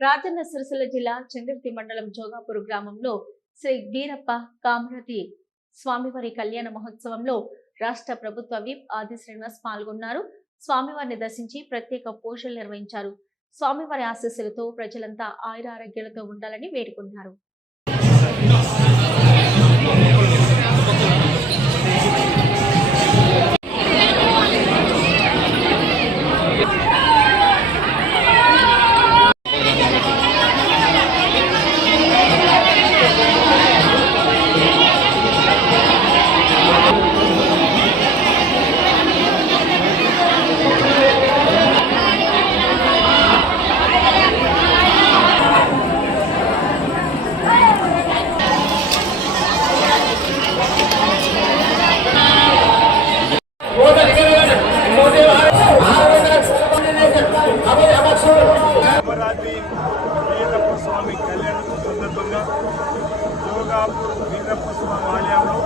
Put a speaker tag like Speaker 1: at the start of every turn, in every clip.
Speaker 1: రాజన్న సిరిసిల్ల జిల్లా చంద్రతి మండలం జోగాపూర్ గ్రామంలో శ్రీ వీరప్ప కామరతి స్వామివారి కళ్యాణ మహోత్సవంలో రాష్ట్ర ప్రభుత్వ విప్ ఆది శ్రీనివాస్ పాల్గొన్నారు. స్వామివారిని దర్శించి ప్రత్యేక పూజలు నిర్వహించారు. స్వామివారి ఆశీస్సులతో ప్రజలంతా ఆయుర ఆరోగ్యాలతో ఉండాలని వేడుకున్నారు.
Speaker 2: అమరావతి వీరప్ప స్వామి కళ్యాణం సందర్భంగా జోగాపూర్ వీరప్ప స్వామి ఆలయంలో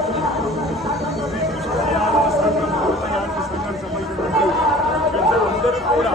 Speaker 2: శ్రీ కృష్ణ యాదవ సంఘం భూత యాదవ సంఘం సంబంధించినటువంటి పెద్దలందరూ కూడా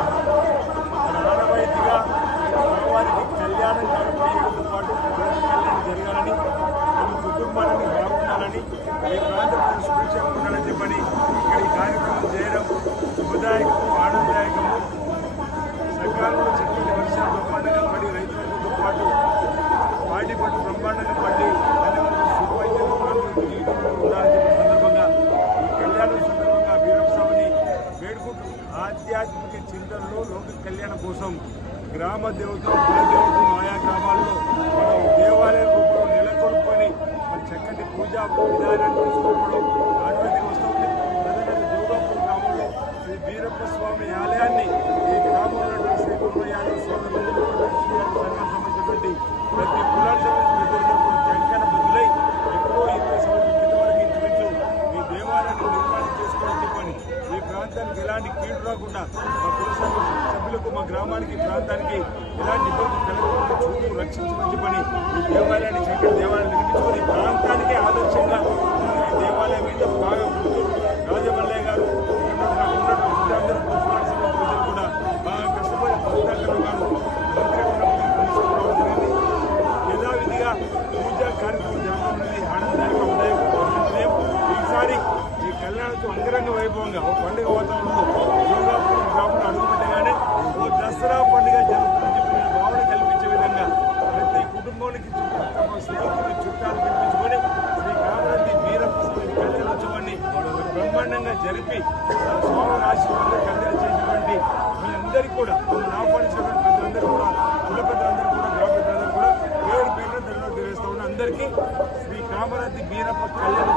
Speaker 2: ఆధ్యాత్మిక చింతనలో లోక కళ్యాణం కోసం గ్రామ దేవతలు కులదేవతలు ఆయా గ్రామాల్లో ఎలాంటి కీడు రాకుండా మా కుల సభ్యులకు మా గ్రామానికి ప్రాంతానికి ఎలాంటి ఇబ్బంది కలగకుండా చూపు రక్షించమని చెప్పని ఈ దేవాలయాన్ని చక్కటి దేవాలయాన్ని నిర్మించుకొని ప్రాంతానికే ఆదర్శంగా దేవాలయం మీద అంగరంగ ఒక పండుగ వాతావరణంలో యోగాపురం గ్రామంలో అడుగుపెట్టగానే ఓ దసరా పండుగ జరుగుతుందని చెప్పి నేను భావన కల్పించే విధంగా ప్రతి కుటుంబానికి తమ స్నేహితులు చుట్టాలు కల్పించుకొని శ్రీ కామరాజి వీరప్ప స్వామి కళ్యాణోత్సవాన్ని బ్రహ్మాండంగా జరిపి స్వామి ఆశీర్వాదం కళ్యాణ చేసినటువంటి మీ అందరికీ కూడా మమ్మల్ని ఆహ్వానించినటువంటి ప్రజలందరూ కూడా కుల పెద్దలందరూ కూడా గ్రామ పెద్దలందరూ కూడా పేరు పేరున ధన్యవాదాలు తెలియజేస్తా ఉన్న అందరికీ శ్రీ కామరాజి వీరప్ప కళ్యాణ